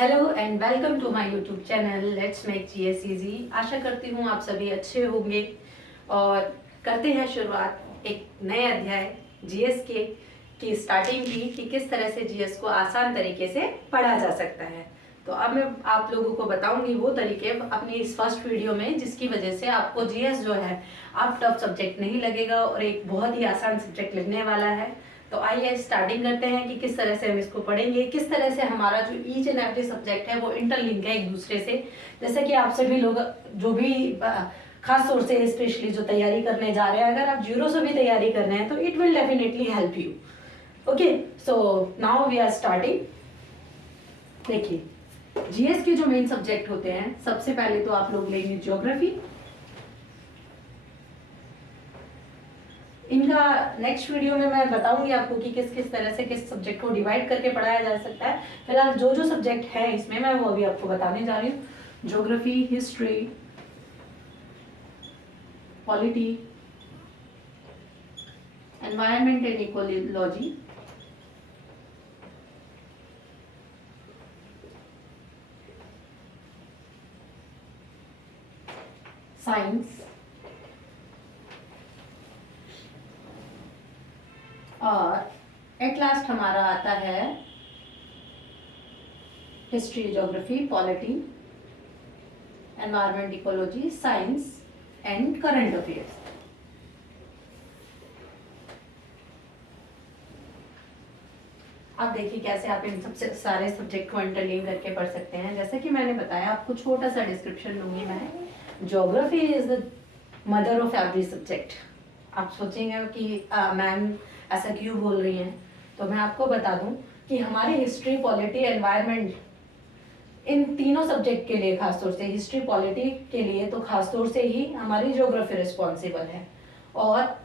Hello and welcome to my YouTube channel let's make GS easy. आशा करती हूँ आप सभी अच्छे होंगे और करते हैं शुरुआत एक नए अध्याय जीएस के की स्टार्टिंग की कि किस तरह से जीएस को आसान तरीके से पढ़ा जा सकता है। तो अब मैं आप लोगों को बताऊंगी वो तरीके अपनी इस फर्स्ट वीडियो में जिसकी वजह से आपको जीएस जो है अब टफ सब्जेक्ट नहीं लगेगा और एक बहुत ही आसान सब्जेक्ट लगने वाला है। तो आइए स्टार्टिंग करते हैं कि किस तरह से हम इसको पढ़ेंगे, किस तरह से हमारा जो ईच एंड एवरी सब्जेक्ट है वो इंटरलिंक है एक दूसरे से। जैसे कि आप सभी लोग जो भी खास तौर से स्पेशली जो तैयारी करने जा रहे हैं, अगर आप जीरो से भी तैयारी कर रहे हैं तो it will definitely help you. Okay, so now we are starting. देखिए, जीएस के जो मेन सब्जेक्ट होते हैं, सबसे पहले तो आप लोग लेंगे ज्योग्राफी। इनका नेक्स्ट वीडियो में मैं बताऊंगी आपको कि किस किस तरह से किस सब्जेक्ट को डिवाइड करके पढ़ाया जा सकता है। फिलहाल जो जो सब्जेक्ट है इसमें मैं वो अभी आपको बताने जा रही हूँ। Geography, history, polity, environment and ecology, science और एट लास्ट हमारा आता है history, geography, polity, environment, ecology, science and current affairs. अब देखिए कैसे आप इन सबसे सारे सब्जेक्ट को इंटरलिंक करके पढ़ सकते हैं। जैसे कि मैंने बताया, आपको छोटा सा डिस्क्रिप्शन दूंगी मैं। Geography is the mother of every subject. आप सोचेंगे कि मैम ऐसा क्यों बोल रही हैं, तो मैं आपको बता दूं कि हमारी हिस्ट्री, पॉलिटी, एनवायरनमेंट, इन तीनों सब्जेक्ट के लिए, खासतौर से हिस्ट्री पॉलिटी के लिए तो खासतौर से ही हमारी ज्योग्राफी रिस्पॉन्सिबल है। और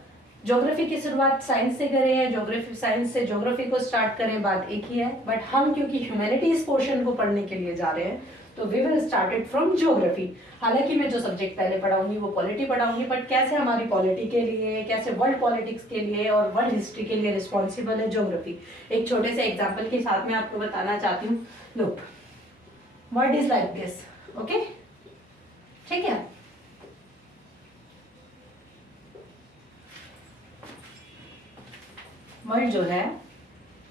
ज्योग्राफी की शुरुआत साइंस से करें या ज्योग्राफी साइंस से ज्योग्राफी को स्टार्ट करें, बात एक ही है। बट हम क्योंकि ह्यूमैनिटीज पोर्शन को पढ़ने के लिए जा रहे हैं तो we will started from geography. हालांकि मैं जो सब्जेक्ट पहले पढ़ाऊंगी वो पॉलिटी पढ़ाऊंगी, बट कैसे हमारी पॉलिटी के लिए, कैसे वर्ल्ड पॉलिटिक्स के लिए और वर्ल्ड हिस्ट्री के लिए रिस्पॉन्सिबल है ज्योग्राफी, एक छोटे से एग्जाम्पल के साथ में आपको बताना चाहती हूँ। Look, word is like this. Okay, ठीक है। वर्ड जो है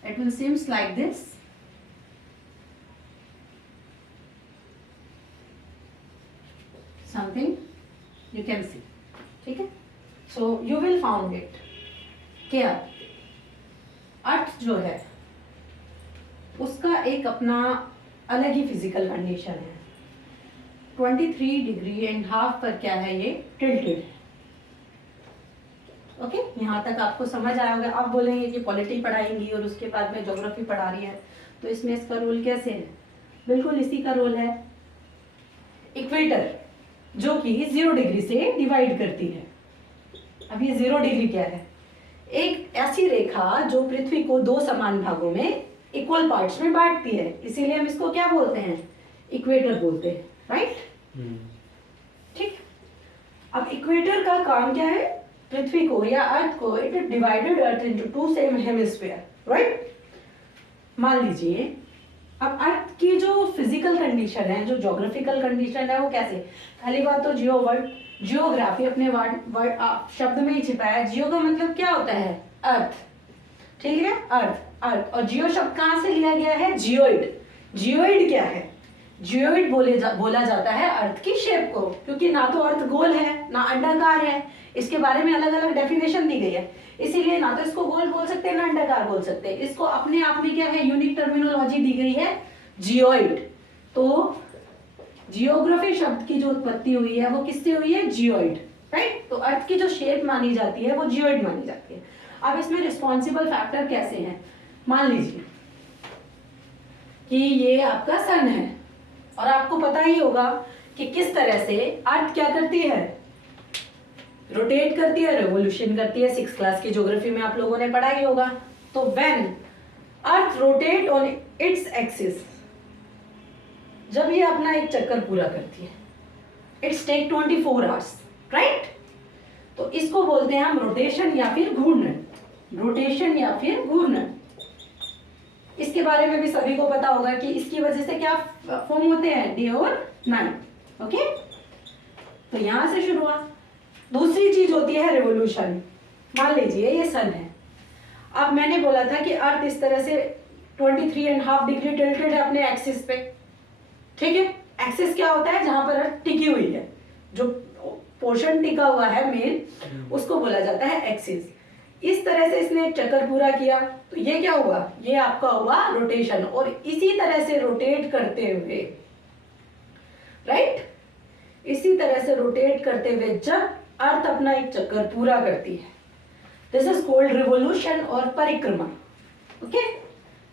it will seems like this. Something you can see, ठीक है। So you will found it क्या अर्थ जो है उसका एक अपना अलग ही फिजिकल कंडीशन है। 23 डिग्री एंड हाफ पर क्या है, ये टिल्टेड है। ओके, यहाँ तक आपको समझ आया होगा। आप बोलेंगे कि पॉलिटी पढ़ाएंगी और उसके बाद में ज्योग्राफी पढ़ा रही है, तो इसमें इसका रोल कैसे है? बिल्कुल इसी का रोल है। इक्वेटर जो कि 0 डिग्री से डिवाइड करती है। अब ये 0 डिग्री क्या है? एक ऐसी रेखा जो पृथ्वी को 2 समान भागों में इक्वल पार्ट्स में बांटती है, इसीलिए हम इसको क्या बोलते हैं? इक्वेटर बोलते हैं, राइट? ठीक। अब इक्वेटर का काम क्या है? पृथ्वी को या अर्थ को, it divided earth into 2 same hemisphere, right? मान लीजिए अब अर्थ की जो फिजिकल कंडीशन है, जो ज्योग्राफिकल कंडीशन है, वो कैसे? पहली बात तो जियो वर्ड, जियोग्राफी अपने वर्ड शब्द में ही छिपा है। जियो का मतलब क्या होता है? अर्थ, ठीक है, अर्थ। अर्थ और जियो शब्द कहाँ से लिया गया है? जियोइड। जियोइड क्या है? जियोइड बोला जाता है अर्थ की शेप को, क्योंकि ना तो अर्थ गोल है ना अंडाकार है। इसके बारे में अलग अलग डेफिनेशन दी गई है, इसीलिए ना तो इसको गोल बोल सकते हैं ना अंडाकार बोल सकते हैं। इसको अपने आप में क्या है, यूनिक टर्मिनोलॉजी दी गई है, जियोइड। तो जियोग्राफी शब्द की जो उत्पत्ति हुई है वो किससे हुई है? Geoid, right? तो अर्थ की जो शेप मानी जाती है वो जियोइड मानी जाती है। अब इसमें रिस्पॉन्सिबल फैक्टर कैसे हैं? मान लीजिए कि ये आपका सन है और आपको पता ही होगा कि किस तरह से अर्थ क्या करती है? रोटेट करती है, रेवोल्यूशन करती है। 6th क्लास की ज्योग्राफी में आप लोगों ने पढ़ा ही होगा। तो when earth rotate on its axis, जब ये अपना एक चक्कर पूरा करती है, इट्स टेक 24 आवर्स, राइट? तो इसको बोलते हैं हम रोटेशन या फिर घूर्णन। रोटेशन या फिर घूर्णन। इसके बारे में भी सभी को पता होगा कि इसकी वजह से क्या फॉर्म होते हैं, डे और नाइट। ओके, तो यहां से शुरू हुआ। दूसरी चीज होती है रिवोल्यूशन। मान लीजिए ये सन है, अब मैंने बोला था कि अर्थ इस तरह से 23.5 डिग्री टिल्टेड है अपने एक्सिस पे, ठीक है। एक्सिस क्या होता है, जहां पर अर्थ टिकी हुई है, जो पोर्शन टिका हुआ है मेन, उसको बोला जाता है एक्सिस। इस तरह से इसने एक चक्कर पूरा किया, तो ये क्या हुआ, ये आपका हुआ रोटेशन। और इसी तरह से रोटेट करते हुए, राइट, इसी तरह से रोटेट करते हुए जब अर्थ अपना एक चक्कर पूरा करती है, दिस इज कॉल्ड रिवोल्यूशन और परिक्रमा। ओके,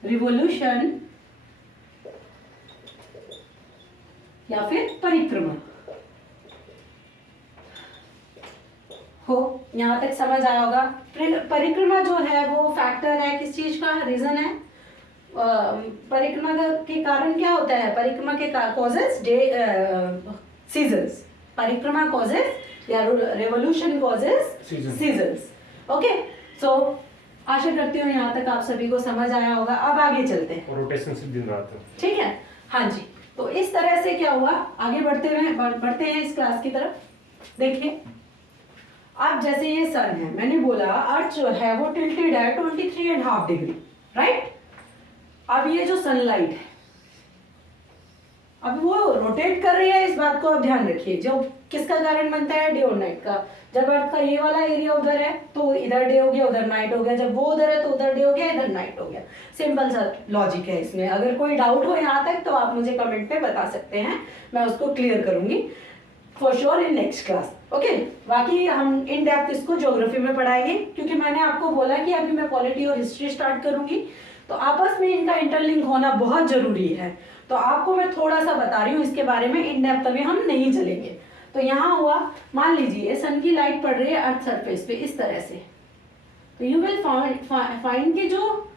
रिवोल्यूशन या फिर परिक्रमा। हो, यहां तक समझ आया होगा। परिक्रमा जो है वो फैक्टर है किस चीज का, रीजन है। परिक्रमा के कारण क्या होता है, परिक्रमा के कॉजेस सीजन्स, परिक्रमा कॉजेस या रेवोल्यूशन कॉजेस सीजन्स। ओके, सो आशा करती हूँ यहाँ तक आप सभी को समझ आया होगा। अब आगे चलते हैं, रोटेशन से दिन रात, ठीक है। हाँ जी, तो इस तरह से क्या हुआ, आगे बढ़ते हैं इस क्लास की तरफ। देखिए, अब जैसे ये सन है, मैंने बोला अर्थ जो है वो टिल्टेड है 23.5 डिग्री, राइट। अब ये जो सनलाइट है, अब वो रोटेट कर रही है, इस बात को आप ध्यान रखिए। जो किसका कारण बनता है, डे और नाइट का। जब अर्थ का ये वाला एरिया उधर है तो इधर डे हो गया, उधर नाइट हो गया। जब वो उधर है तो उधर डे हो गया, इधर नाइट हो गया। सिंपल सा लॉजिक है इसमें। अगर कोई डाउट हो यहाँ तक तो आप मुझे कमेंट पे बता सकते हैं, मैं उसको क्लियर करूंगी for sure in next class. Okay, बाकी हम इन डेप्थ इसको ज्योग्राफी में पढ़ाएंगे, क्योंकि मैंने आपको बोला कि अभी मैं पॉलिटी और हिस्ट्री स्टार्ट करूंगी, तो आपस में इनका इंटरलिंक होना बहुत जरूरी है। तो आपको मैं थोड़ा सा बता रही हूँ इसके बारे में, इन डेप्थ अभी हम नहीं चलेंगे। तो यहाँ हुआ, मान लीजिए सन की लाइट पड़ रही है अर्थ सरफेस पे इस तरह से, तो यू विल फाइंड कि जो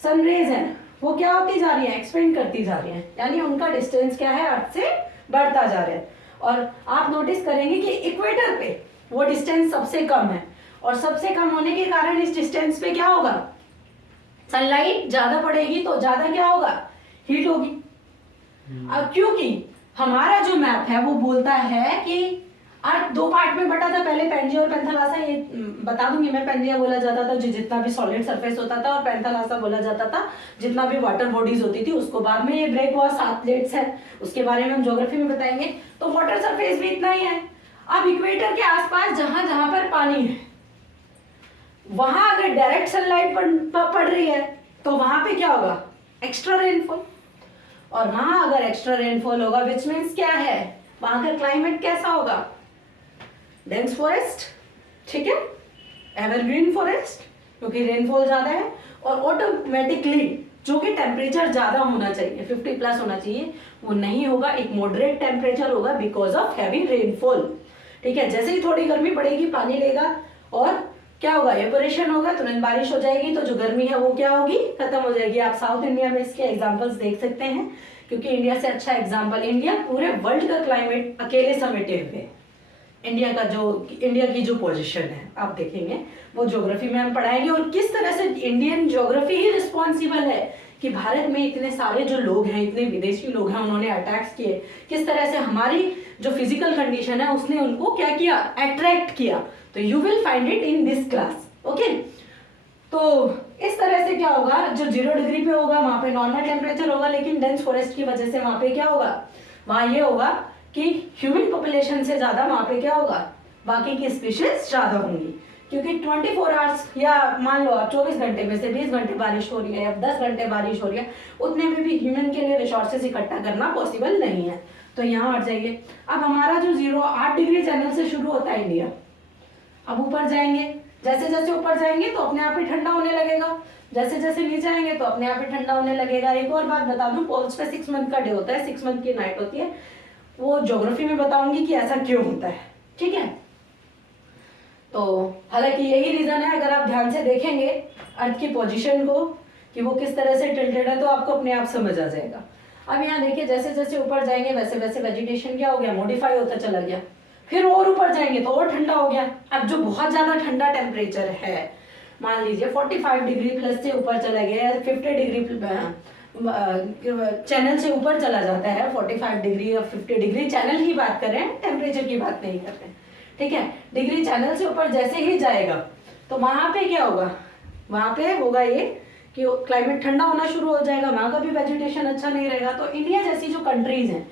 सन रेज है वो क्या होती जा रही है, एक्सपेंड करती जा रही है, यानी उनका डिस्टेंस क्या है, अर्थ से बढ़ता जा रहा है। और आप नोटिस करेंगे कि इक्वेटर पे वो डिस्टेंस सबसे कम है, और सबसे कम होने के कारण इस डिस्टेंस पे क्या होगा, सनलाइट ज्यादा पड़ेगी तो ज्यादा क्या होगा, हीट होगी। अब क्योंकि हमारा जो मैप है वो बोलता है कि अर्थ दो पार्ट में बटा था, पहले पेंजिया और पैंथालासा, ये बता दूंगी मैं। पेंजिया बोला जाता था जो जितना भी सॉलिड सरफेस होता था, और पैंथालासा बोला जाता था जितना भी वाटर बॉडीज होती थी। उसको बाद में ये ब्रेक हुआ, 7 प्लेट्स है, उसके बारे में हम ज्योग्राफी में बताएंगे। तो वाटर सरफेस भी इतना ही है। अब इक्वेटर के आसपास जहां जहां पर पानी है, वहां अगर डायरेक्ट सनलाइट पड़ रही है तो वहां पे क्या होगा, एक्स्ट्रा रेनफॉल। और वहां अगर एक्स्ट्रा रेनफॉल होगा विच मीन्स क्या है, वहां का क्लाइमेट कैसा होगा, डेंस फॉरेस्ट, ठीक है, एवरग्रीन फॉरेस्ट, क्योंकि रेनफॉल ज्यादा है। और ऑटोमेटिकली जो कि टेम्परेचर ज्यादा होना चाहिए, 50 प्लस होना चाहिए, वो नहीं होगा, एक मॉडरेट टेम्परेचर होगा बिकॉज ऑफ हैवी रेनफॉल। ठीक है, जैसे ही थोड़ी गर्मी पड़ेगी पानी लेगा और क्या होगा, एवपोरेशन होगा, तुरंत बारिश हो जाएगी, तो जो गर्मी है वो क्या होगी, खत्म हो जाएगी। आप साउथ इंडिया में इसके एग्जांपल्स देख सकते हैं, क्योंकि इंडिया से अच्छा एग्जांपल, इंडिया पूरे वर्ल्ड का क्लाइमेट अकेले समेटे हुए। इंडिया की जो पोजीशन है आप देखेंगे, वो ज्योग्राफी में हम पढ़ाएंगे। और किस तरह से इंडियन ज्योग्राफी ही रिस्पॉन्सिबल है कि भारत में इतने सारे जो लोग हैं, इतने विदेशी लोग हैं, उन्होंने अटैक्स किए, किस तरह से हमारी जो फिजिकल कंडीशन है उसने उनको क्या किया, अट्रैक्ट किया। तो you will find it in this class. Okay, तो इस तरह से क्या होगा, जो 0 डिग्री पे होगा वहां पे नॉर्मल टेम्परेचर होगा, लेकिन डेंस फॉरेस्ट की वजह से वहां पे क्या होगा, वहां ये होगा कि ह्यूमन पॉपुलेशन से ज्यादा वहां पे क्या होगा, बाकी की स्पीशीज ज्यादा होंगी। क्योंकि 24 आवर्स या मान लो आप 24 घंटे में से 20 घंटे बारिश हो रही है या 10 घंटे बारिश हो रही है, उतने में भी ह्यूमन के लिए रिसोर्सेज इकट्ठा करना पॉसिबल नहीं है। तो यहाँ हट जाइए। अब हमारा जो 8 डिग्री चैनल से शुरू होता है इंडिया, अब ऊपर जाएंगे, जैसे जैसे ऊपर जाएंगे तो अपने आप ही ठंडा होने लगेगा, जैसे जैसे नीचे आएंगे तो अपने आप ही ठंडा होने लगेगा। एक और बात बता दूं, पोल्स पे 6 मंथ का डे होता है, 6 मंथ की नाइट होती है, वो ज्योग्राफी में बताऊंगी कि ऐसा क्यों होता है। ठीक है, तो हालांकि यही रीजन है, अगर आप ध्यान से देखेंगे अर्थ की पोजीशन को कि वो किस तरह से टिल्टेड है, तो आपको अपने आप समझ आ जाएगा। अब यहाँ देखिए, जैसे जैसे ऊपर जाएंगे वैसे वैसे वेजिटेशन क्या हो गया, मॉडिफाई होता चला गया। फिर और ऊपर जाएंगे तो और ठंडा हो गया। अब जो बहुत ज्यादा ठंडा टेम्परेचर है मान लीजिए 45 डिग्री प्लस से ऊपर चला गया या 50 डिग्री चैनल से ऊपर चला जाता है, 45 डिग्री और 50 डिग्री चैनल की बात कर रहे हैं, टेम्परेचर की बात नहीं करते हैं, ठीक है। डिग्री चैनल से ऊपर जैसे ही जाएगा तो वहां पे क्या होगा, वहां पे होगा ये कि क्लाइमेट ठंडा होना शुरू हो जाएगा, वहां का भी वेजिटेशन अच्छा नहीं रहेगा। तो इंडिया जैसी जो कंट्रीज हैं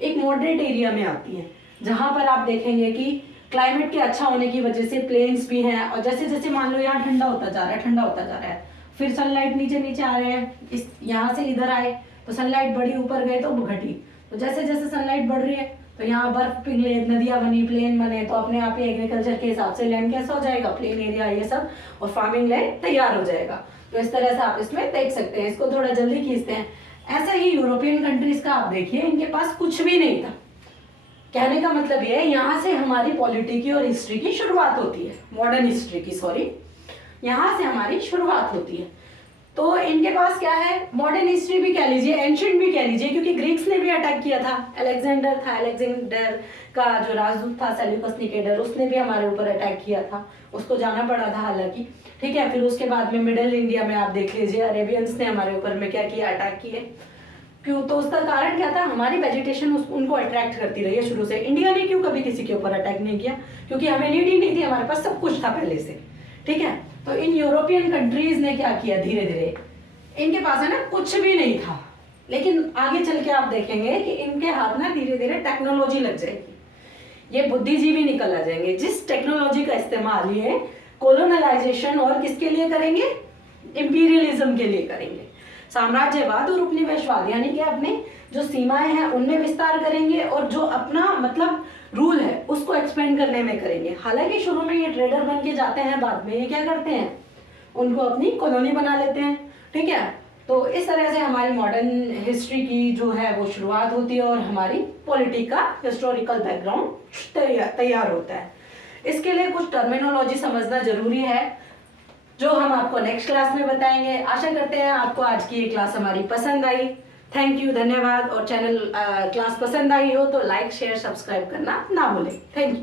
एक मॉडरेट एरिया में आती हैं, जहां पर आप देखेंगे कि क्लाइमेट के अच्छा होने की वजह से प्लेन्स भी हैं, और जैसे जैसे मान लो यहाँ ठंडा होता जा रहा है, ठंडा होता जा रहा है, फिर सनलाइट नीचे नीचे आ रहे हैं, इस यहाँ से इधर आए तो सनलाइट बढ़ी, ऊपर गए तो घटी, तो जैसे जैसे सनलाइट बढ़ रही है तो यहाँ बर्फ पिघले, नदियाँ बनी, प्लेन बने, तो अपने आप ही एग्रीकल्चर के हिसाब से लैंड कैसा हो जाएगा, प्लेन एरिया ये सब, और फार्मिंग लैंड तैयार हो जाएगा। तो इस तरह से आप इसमें देख सकते हैं, इसको थोड़ा जल्दी खींचते हैं। ऐसा ही यूरोपियन कंट्रीज का आप देखिए, इनके पास कुछ भी नहीं था। कहने का मतलब ये है, यहाँ से हमारी पॉलिटी की और हिस्ट्री की शुरुआत होती है, मॉडर्न हिस्ट्री की, सॉरी, यहाँ से हमारी शुरुआत होती है। तो इनके पास क्या है, मॉडर्न हिस्ट्री भी कह लीजिए, एंशिएंट भी कह लीजिए, क्योंकि ग्रीक्स ने भी अटैक किया था। अलेक्जेंडर था, अलेक्जेंडर का जो राजदूत था सेल्यूकस निकेटर, उसने भी हमारे ऊपर अटैक किया था, उसको जाना पड़ा था हालांकि, ठीक है। फिर उसके बाद में मिडिल इंडिया में आप देख लीजिए, अरेबियंस ने हमारे ऊपर में क्या किया, अटैक किए। क्यों, तो उसका कारण क्या था, हमारी वेजिटेशन उनको अट्रैक्ट करती रही है शुरू से। इंडिया ने क्यों कभी किसी के ऊपर अटैक नहीं किया, क्योंकि हमें नीड ही नहीं थी, हमारे पास सब कुछ था पहले से, ठीक है। तो इन यूरोपियन कंट्रीज ने क्या किया, धीरे धीरे इनके पास है ना कुछ भी नहीं था, लेकिन आगे चल के आप देखेंगे कि इनके हाथ में धीरे धीरे टेक्नोलॉजी लग जाएगी, ये बुद्धिजीवी निकल आ जाएंगे, जिस टेक्नोलॉजी का इस्तेमाल ये कोलोनलाइजेशन और किसके लिए करेंगे, इंपीरियलिज्म के लिए करेंगे, साम्राज्यवाद और उपनिवेशवाद, यानी कि अपने जो सीमाएं हैं उनमें विस्तार करेंगे, और जो अपना मतलब रूल है उसको एक्सपेंड करने में करेंगे। हालांकि शुरू में ये ट्रेडर बन के जाते हैं, बाद में ये क्या करते हैं, उनको अपनी कॉलोनी बना लेते हैं, ठीक है। तो इस तरह से हमारी मॉडर्न हिस्ट्री की जो है वो शुरुआत होती है, और हमारी पॉलिटी का हिस्टोरिकल बैकग्राउंड तैयार होता है। इसके लिए कुछ टर्मिनोलॉजी समझना जरूरी है, जो हम आपको नेक्स्ट क्लास में बताएंगे। आशा करते हैं आपको आज की ये क्लास हमारी पसंद आई। थैंक यू, धन्यवाद। और चैनल क्लास पसंद आई हो तो लाइक, शेयर, सब्सक्राइब करना ना भूलें। Thank you.